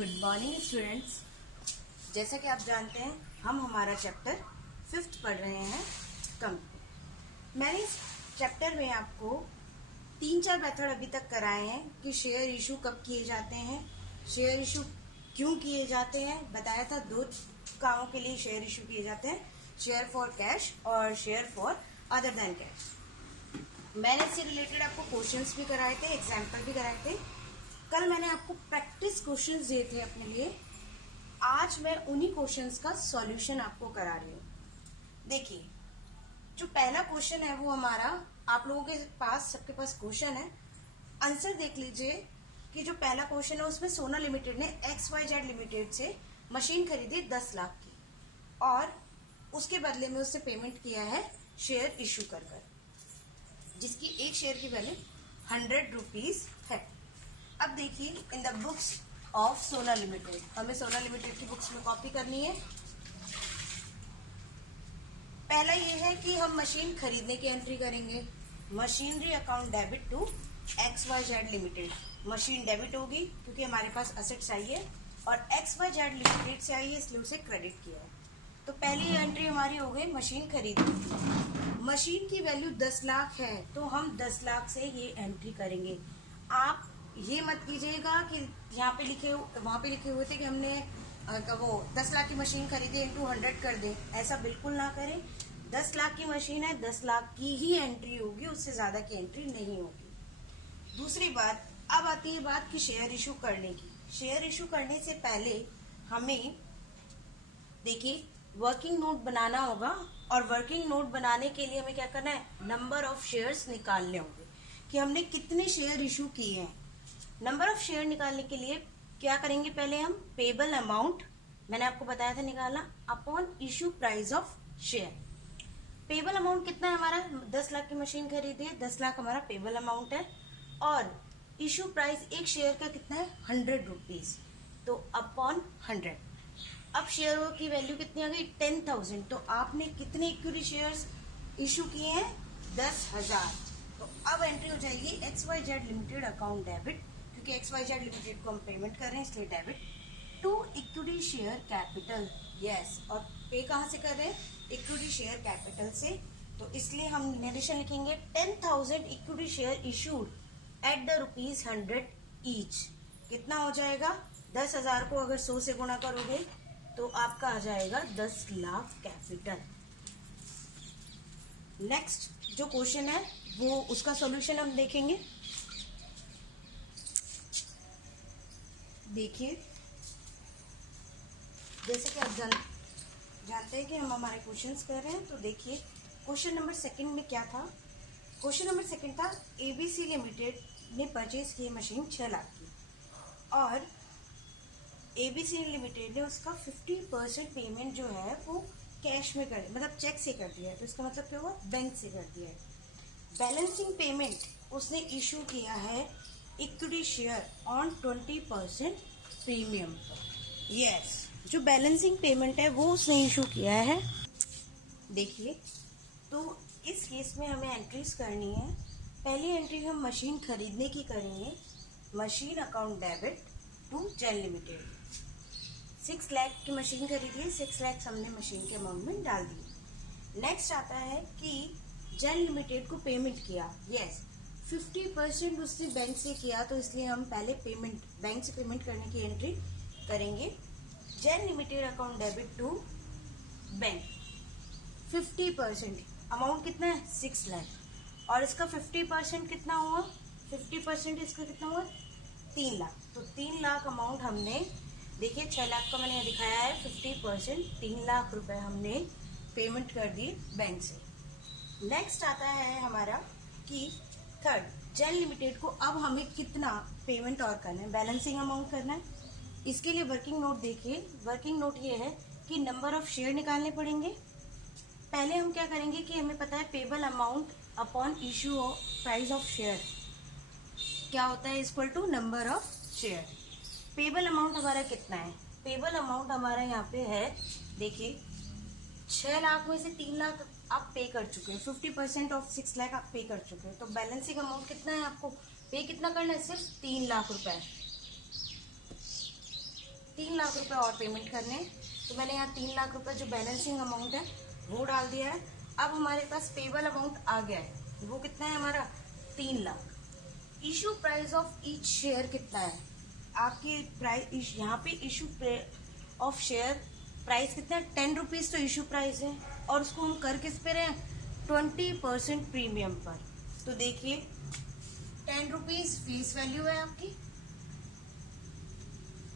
Good morning students. जैसा कि आप जानते हैं हम हमारा चैप्टर 5th पढ़ रहे हैं कंपनी। मैंने इस चैप्टर में आपको 3-4 मेथड अभी तक कराए हैं कि शेयर इशू कब किए जाते हैं, शेयर इशू क्यों किए जाते हैं। बताया था 2 कामों के लिए शेयर इशू किए जाते हैं, शेयर फॉर कैश और share for other than cash. मैंने इससे रिलेटेड आपको क्वेश्चंस भी कराए थे, एग्जाम्पल भी कराए थे। कल मैंने आपको प्रैक्टिस क्वेश्चंस दिए थे अपने लिए। आज मैं उन्हीं क्वेश्चंस का सॉल्यूशन आपको करा रही हूँ। देखिए, जो पहला क्वेश्चन है वो हमारा, आप लोगों के पास सबके पास क्वेश्चन है, आंसर देख लीजिए कि जो पहला क्वेश्चन है उसमें सोना लिमिटेड ने XYZ लिमिटेड से मशीन खरीदी 10 लाख की और उसके बदले में उससे पेमेंट किया है शेयर इशू कर, जिसकी एक शेयर की वैल्यू 100 रुपीज है। अब देखिए, इन द बुक्स ऑफ सोना लिमिटेड, हमें सोना लिमिटेड की बुक्स में कॉपी करनी है। पहला ये है कि हम मशीन खरीदने की एंट्री करेंगे, machinery account debit to XYZ limited. Machine debit होगी क्योंकि हमारे पास असेट्स आई है और XYZ लिमिटेड से आई है, इसलिए उसे क्रेडिट किया है। तो पहली एंट्री हमारी हो गई मशीन खरीदने। मशीन की वैल्यू 10 लाख है तो हम 10 लाख से ये एंट्री करेंगे। आप ये मत कीजिएगा कि यहाँ पे वहाँ पे लिखे हुए थे कि हमने वो 10 लाख की मशीन खरीदी इंटू 100 कर दें, ऐसा बिल्कुल ना करें। 10 लाख की मशीन है, 10 लाख की ही एंट्री होगी, उससे ज्यादा की एंट्री नहीं होगी। दूसरी बात, अब आती है बात कि शेयर इशू करने की। शेयर इशू करने से पहले हमें देखिए वर्किंग नोट बनाना होगा और वर्किंग नोट बनाने के लिए हमें क्या करना है, नंबर ऑफ शेयर्स निकालने होंगे कि हमने कितने शेयर इशू किए हैं। नंबर ऑफ शेयर निकालने के लिए क्या करेंगे, पहले हम पेबल अमाउंट, मैंने आपको बताया था निकालना, upon issue price of share. Payable amount कितना है हमारा, 10 लाख की मशीन खरीदी है, 10 लाख हमारा पेबल अमाउंट है और इशू प्राइस एक शेयर का कितना है 100 रुपीज, तो अपॉन 100। अब शेयरों की वैल्यू कितनी आ गई 10,000, तो आपने कितने इक्विटी शेयर्स इशू किए हैं 10,000। तो अब एंट्री हो जाएगी XYZ लिमिटेड अकाउंट डेबिट, क्योंकि XYZ लिमिटेड को हम पेमेंट कर रहे हैं इसलिए debit, to equity share capital. Yes, और पे कहाँ से कर रहे हैं, इक्विटी शेयर कैपिटल से, तो इसलिए हम नरेशन लिखेंगे 10,000 equity share issued at the ₹100 each. कितना हो जाएगा, 10,000 को अगर 100 से गुणा करोगे तो आपका आ जाएगा 10 लाख कैपिटल। नेक्स्ट जो क्वेश्चन है वो उसका सॉल्यूशन हम देखेंगे। देखिए, जैसे कि आप जानते हैं कि हम हमारे क्वेश्चंस कर रहे हैं, तो देखिए क्वेश्चन नंबर 2 में क्या था। क्वेश्चन नंबर 2 था ABC लिमिटेड ने परचेज की मशीन 6 लाख की और ABC लिमिटेड ने उसका 50% पेमेंट जो है वो कैश में कर, मतलब चेक से कर दिया है, तो इसका मतलब क्या हुआ, बैंक से कर दिया है। बैलेंसिंग पेमेंट उसने इशू किया है equity share on 20% premium. Yes, जो बैलेंसिंग पेमेंट है वो उसने इशू किया है। देखिए, तो इस केस में हमें एंट्रीज करनी है। पहली एंट्री हम मशीन खरीदने की करेंगे, machine account debit to Zen limited. 6 lakh की मशीन खरीदी है, 6 लाख हमने मशीन के अमाउंट में डाल दी। नेक्स्ट आता है कि जेन लिमिटेड को पेमेंट किया। यस, 50% उसने बैंक से किया, तो इसलिए हम पहले पेमेंट, बैंक से पेमेंट करने की एंट्री करेंगे। Jain limited account debit to bank. 50% amount कितना है 6 लाख और इसका 50% कितना हुआ, 50% इसका कितना हुआ 3 लाख। तो 3 लाख अमाउंट हमने, देखिए 6 लाख का मैंने दिखाया है, 50% 3 लाख रुपए हमने पेमेंट कर दी बैंक से। नेक्स्ट आता है हमारा कि थर्ड, जेन लिमिटेड को अब हमें कितना पेमेंट और करना है, बैलेंसिंग अमाउंट करना है। इसके लिए वर्किंग नोट देखिए, वर्किंग नोट ये है कि नंबर ऑफ शेयर निकालने पड़ेंगे। पहले हम क्या करेंगे कि हमें पता है payable amount upon issue price of share क्या होता है, equal to number of share. Payable amount हमारा कितना है, पेबल अमाउंट हमारा यहाँ पे है, देखिए 6 लाख में से 3 लाख आप पे कर चुके हैं, 50% ऑफ 6 लाख आप पे कर चुके हैं, तो बैलेंसिंग अमाउंट कितना है, आपको पे कितना करना है, सिर्फ 3 लाख रुपए। 3 लाख रुपए और पेमेंट करने हैं। तो मैंने यहाँ 3 लाख रुपए जो बैलेंसिंग अमाउंट है वो डाल दिया है। अब हमारे पास पेबल अमाउंट आ गया है, वो कितना है हमारा 3 lakh. Issue price of each share कितना है आपकी प्राइस, यहाँ पे इशू ऑफ शेयर प्राइस कितना है 10 रुपीज तो इशू प्राइस है, और उसको हम कर किस पे रहे हैं 20% प्रीमियम पर। तो देखिए 10 रुपीज फीस वैल्यू है आपकी,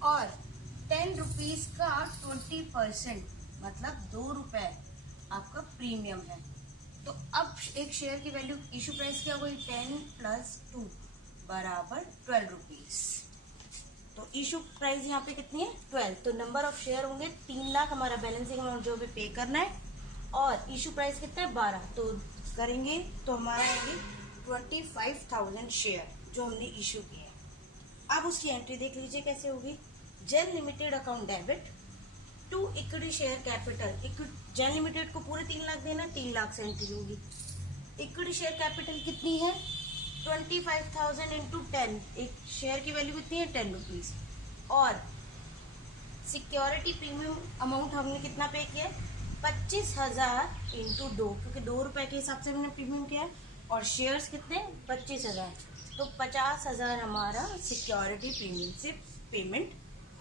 और 10 रुपीज का 20% मतलब 2 रुपए आपका प्रीमियम है। तो अब एक शेयर की वैल्यू इशू प्राइस क्या हुई 10 + 2 बराबर 12 रुपीज। तो इशू प्राइस यहाँ पे कितनी है 12। तो नंबर ऑफ शेयर होंगे 3 लाख हमारा बैलेंसिंग अमाउंट जो भी पे करना है, और इशू प्राइस कितना है 12। तो करेंगे तो हमारा होगी 25,000 शेयर जो हमने इशू किए हैं। अब उसकी एंट्री देख लीजिए कैसे होगी। जेल limited account debit to equity share capital. जेल लिमिटेड को पूरे 3 लाख देना, 3 लाख से एंट्री होगी। इक्विटी शेयर कैपिटल कितनी है 25,000 इंटू 10, एक शेयर की वैल्यू कितनी है 10 रुपीज। और सिक्योरिटी प्रीमियम अमाउंट हमने कितना पे किया 25,000 इंटू 2, क्योंकि 2 रुपए के हिसाब से हमने प्रीमियम किया है, और शेयर्स कितने 25,000, तो 50,000 हमारा सिक्योरिटी प्रीमियम से पेमेंट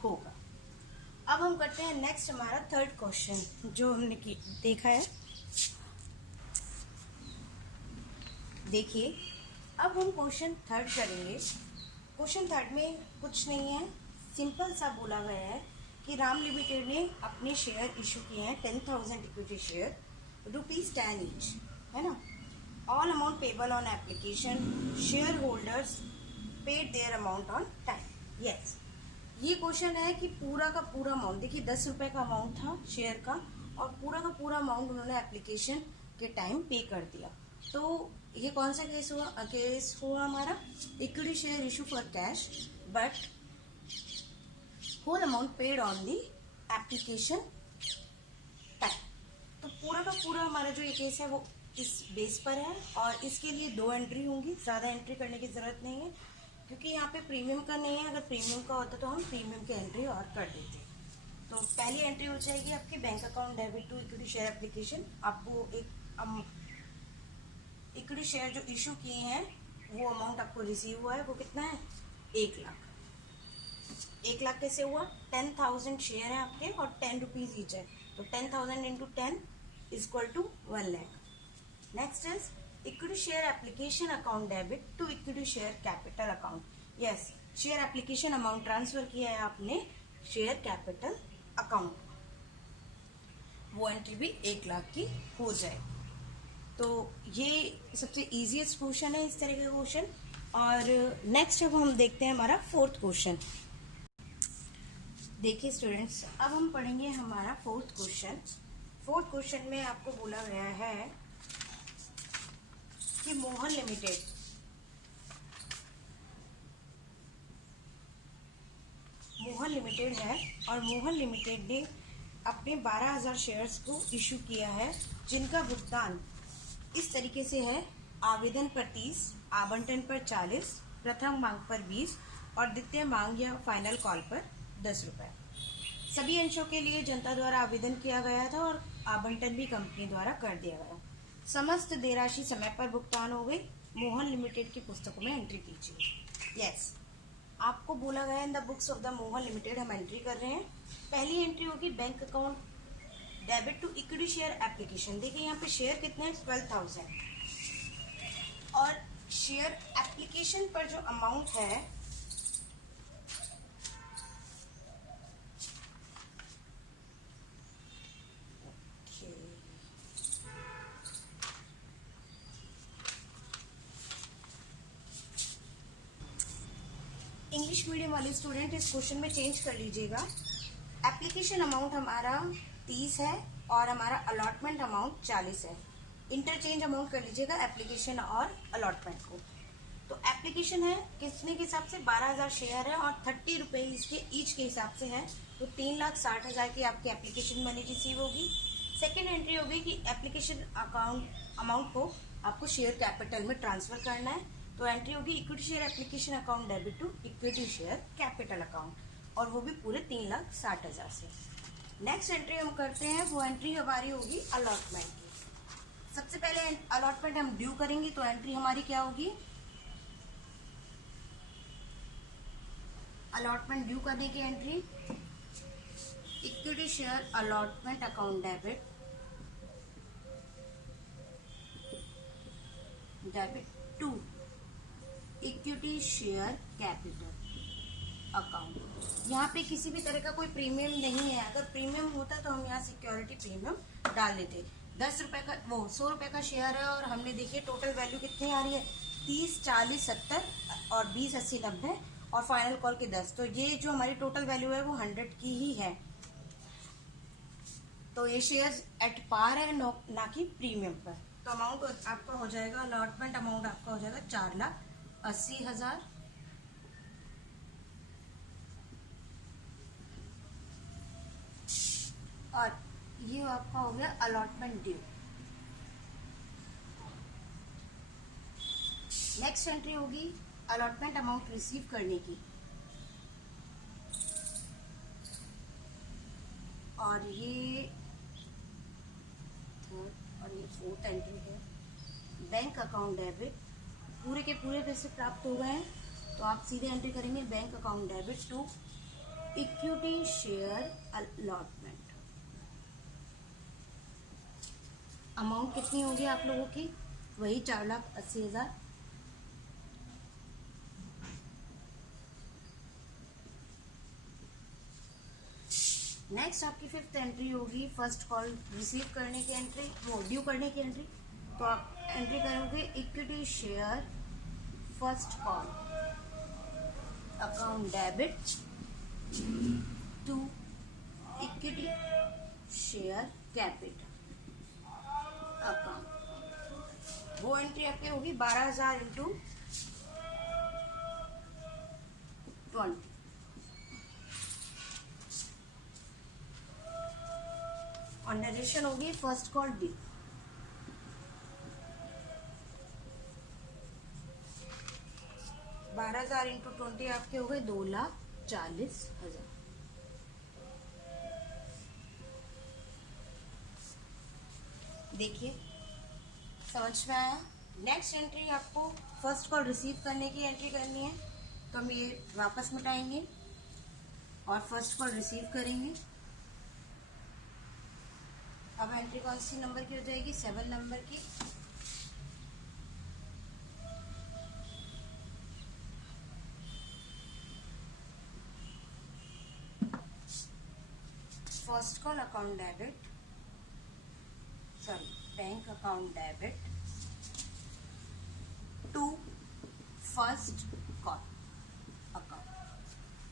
होगा। अब हम करते हैं नेक्स्ट हमारा थर्ड क्वेश्चन जो हमने देखा है। देखिए अब हम क्वेश्चन थर्ड करेंगे। क्वेश्चन थर्ड में कुछ नहीं है, सिंपल सा बोला गया है कि राम लिमिटेड ने अपने शेयर इशू किए हैं 10,000 इक्विटी शेयर ₹10 ईच, है ना। All amount payable on application, share holders paid their amount on time. Yes, ये क्वेश्चन है कि पूरा का पूरा अमाउंट, देखिए 10 रुपए का अमाउंट था शेयर का, और पूरा का पूरा अमाउंट उन्होंने एप्लीकेशन के टाइम पे कर दिया। तो ये कौन सा केस हुआ हमारा equity share issue for cash but whole amount paid on the application time. तो पूरा का पूरा हमारा जो ये केस है वो इस बेस पर है, और इसके लिए 2 एंट्री होंगी, ज़्यादा एंट्री करने की ज़रूरत नहीं है क्योंकि यहाँ पे प्रीमियम का नहीं है। अगर प्रीमियम का होता तो हम प्रीमियम की एंट्री और कर देते। तो पहली एंट्री हो जाएगी आपकी bank account debit to equity share application. आपको एक इक्विटी शेयर जो इशू किए हैं वो अमाउंट आपको रिसीव हुआ है, वो कितना है 1 लाख। 1 लाख कैसे हुआ 10,000 शेयर है आपके और 10 रुपीज ईच है, तो 10,000 into 10 equal to 1 lakh. Next is equity share application account debit to equity share capital account. Yes, share application amount transfer किया है आपने शेयर कैपिटल अकाउंट, वो एंट्री भी 1 लाख की हो जाए। तो ये सबसे इजीएस्ट क्वेश्चन है इस तरह का क्वेश्चन। और नेक्स्ट अब हम देखते हैं हमारा फोर्थ क्वेश्चन। देखिए स्टूडेंट्स, अब हम पढ़ेंगे हमारा फोर्थ क्वेश्चन। फोर्थ क्वेश्चन में आपको बोला गया है कि मोहन लिमिटेड है, और मोहन लिमिटेड ने अपने 12,000 शेयर्स को इशू किया है, जिनका भुगतान इस तरीके से है। आवेदन पर 30, आवंटन पर 40, प्रथम मांग पर 20 और द्वितीय मांग या फाइनल कॉल पर 10 रुपए। सभी अंशों के लिए जनता द्वारा आवेदन किया गया था और आवंटन भी कंपनी द्वारा कर दिया गया। समस्त देयराशि समय पर भुगतान हो गई। मोहन लिमिटेड की पुस्तकों में एंट्री कीजिए। यस, आपको बोला गया in the books of the Mohan limited हम एंट्री कर रहे हैं। पहली एंट्री होगी bank account debit to equity share application. देखिए यहाँ पे शेयर कितने हैं 12,000, और शेयर एप्लीकेशन पर जो अमाउंट है इंग्लिश मीडियम वाले स्टूडेंट इस क्वेश्चन में चेंज कर लीजिएगा। एप्लीकेशन अमाउंट हमारा 30 है और हमारा अलॉटमेंट अमाउंट 40 है। इंटरचेंज अमाउंट कर लीजिएगा एप्लीकेशन और अलॉटमेंट को। तो एप्लीकेशन है कितने के हिसाब से 12,000 शेयर है और 30 रुपए इसके ईच के हिसाब से है, तो 3,60,000 की आपकी एप्लीकेशन मनी रिसीव होगी। सेकेंड एंट्री होगी कि एप्लीकेशन अमाउंट को आपको शेयर कैपिटल में ट्रांसफर करना है, तो एंट्री होगी equity share application account debit to equity share capital account. और वो भी पूरे 3,60,000 से। नेक्स्ट एंट्री हम करते हैं, वो एंट्री हमारी होगी अलॉटमेंट की। सबसे पहले अलॉटमेंट हम ड्यू करेंगे, तो एंट्री हमारी क्या होगी, अलॉटमेंट ड्यू करने की entry, equity share allotment account debit to equity share capital account. यहाँ पे किसी भी तरह का कोई प्रीमियम नहीं है। अगर प्रीमियम होता तो हम यहाँ सिक्योरिटी प्रीमियम डाल देते। 10 रुपए का, वो 100 रुपए का शेयर है और हमने देखिए टोटल वैल्यू कितनी आ रही है, 30, 40, 70 और 20, 80, 90 और फाइनल कॉल के 10। तो ये जो हमारी टोटल वैल्यू है वो 100 की ही है। तो ये शेयर्स एट पार है, ना कि प्रीमियम पर। तो अमाउंट आपका हो जाएगा, अलॉटमेंट अमाउंट आपका हो जाएगा 4,80,000 और ये आपका हो गया अलॉटमेंट ड्यू। नेक्स्ट एंट्री होगी अलॉटमेंट अमाउंट रिसीव करने की, और ये थर्ड और ये फोर्थ एंट्री है। बैंक अकाउंट डेबिट, पूरे के पूरे पैसे प्राप्त हो गए हैं, तो आप सीधे एंट्री करेंगे bank account debit to equity share allotment. Amount कितनी होगी आप लोगों की, वही 4,80,000। नेक्स्ट आपकी फिफ्थ एंट्री होगी फर्स्ट कॉल रिसीव करने की एंट्री, वो ड्यू करने की एंट्री। तो आप एंट्री करोगे equity share first call account debit to equity share capital account. वो एंट्री आपकी होगी 12,000 इंटू 20 और नरेशन होगी फर्स्ट कॉल डी। बारह 12,000 इंटू 20 आपके हो गए 2,40,000। देखिए समझ में आया। नेक्स्ट एंट्री आपको फर्स्ट कॉल रिसीव करने की एंट्री करनी है, तो हम ये वापस मिटाएंगे और फर्स्ट कॉल रिसीव करेंगे। अब एंट्री कौन सी नंबर की हो जाएगी, 7 नंबर की। First call account debit, sorry bank account debit to first call account.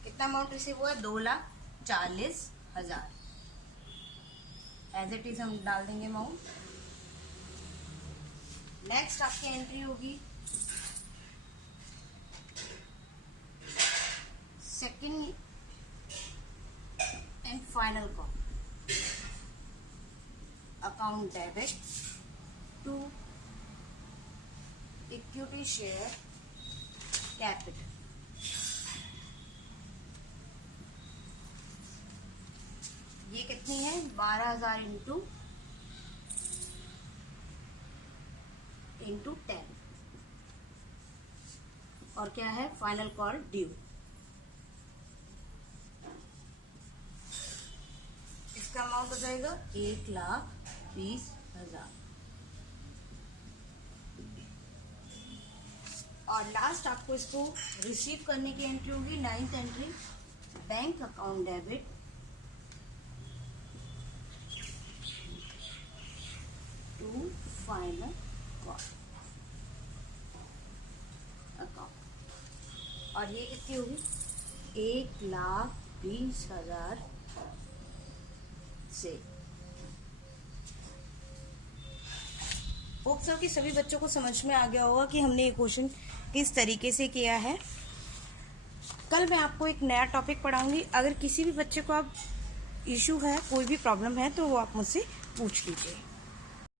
कितना अमाउंट रिसीव हुआ, 2,40,000। एज इट इज हम डाल देंगे अमाउंट। नेक्स्ट आपकी एंट्री होगी second and final call account debit to equity share capital. ये कितनी है, 12,000 इंटू 10 और क्या है फाइनल कॉल ड्यू। इसका अमाउंट हो जाएगा 1,20,000। और लास्ट आपको इसको रिसीव करने की एंट्री होगी 9th entry, bank account debit to final call account. और ये कितनी होगी, 1,20,000 से। होप सो कि सभी बच्चों को समझ में आ गया होगा कि हमने ये क्वेश्चन किस तरीके से किया है। कल मैं आपको एक नया टॉपिक पढ़ाऊंगी। अगर किसी भी बच्चे को आप इशू है, कोई भी प्रॉब्लम है, तो वो आप मुझसे पूछ लीजिए।